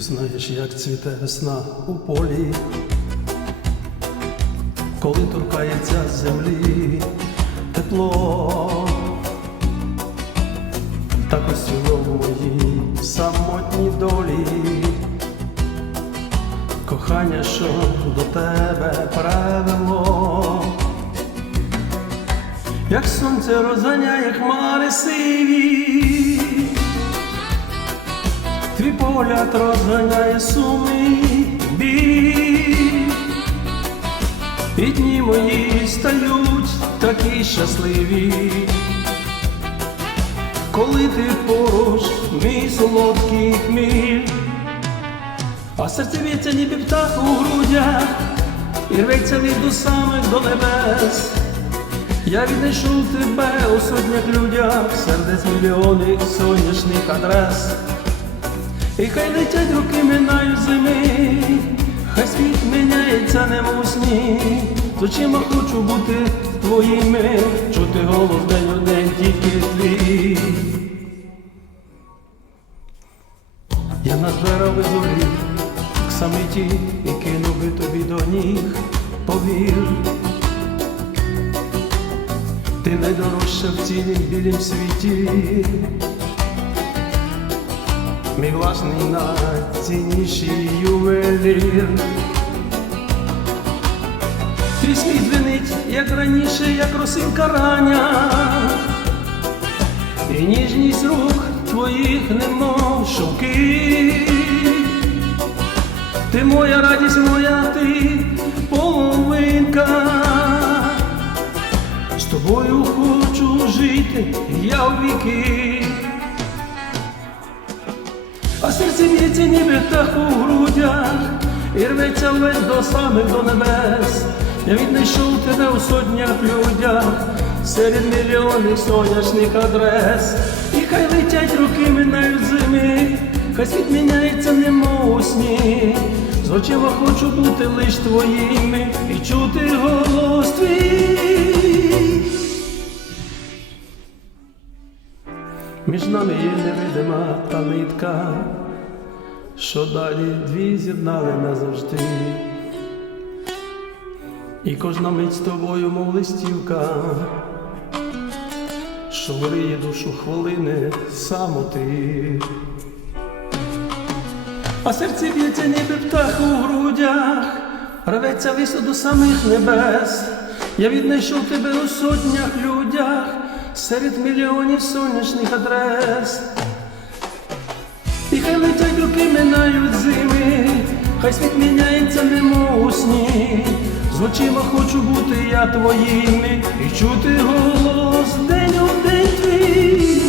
Знаєш, як цвіте весна у полі, коли торкається землі тепло, так ось в моїй самотній долі, кохання, що до тебе привело, як сонце розганяє хмари сиві. Твій погляд розганяє суми біль, і дні мої стають такі щасливі, коли ти поруч, мій солодкий хміль, а серце б'ється ніби птах у грудях, і рветься від самих до небес. Я віднайшов тебе у сотнях людях, сердець мільйони сонячних адрес. І хай летять роки минають зими, хай світ міняється немов сні, з очима хочу бути твоїми, чути голос день у день тільки твій. Я назбирав би зорі, к самиті, і кинув би тобі до ніг, повір. Ти найдорожча в цілім білім світі мій власний найцінніший ювелір. Твій сміх як раніше, як росинка рання, і ніжність рук твоїх немов шовки. Ти моя радість, моя ти половинка. З тобою хочу жити я у віки. А серце б'ється ніби птах у грудях, і рветься весь до самих до небес. Я віднайшов тебе у сотнях людях, серед мільйонів сонячних адрес. І хай летять роки минають зими, хай світ міняється немов у сні. З очима хочу бути лиш твоїми і чути голос нами є невидима та нитка, що далі дві з'єднали назавжди. І кожна мить з тобою, мов листівка, що вириє душу хвилини самоти. А серце б'ється ніби птах у грудях, рветься висо до самих небес. Я віднайшов тебе у сотнях людях, серед мільйонів сонячних адрес. І хай летять руки минають зими, хай світ міняється немов у сні. З очима хочу бути я твоїми і чути голос день у день твій.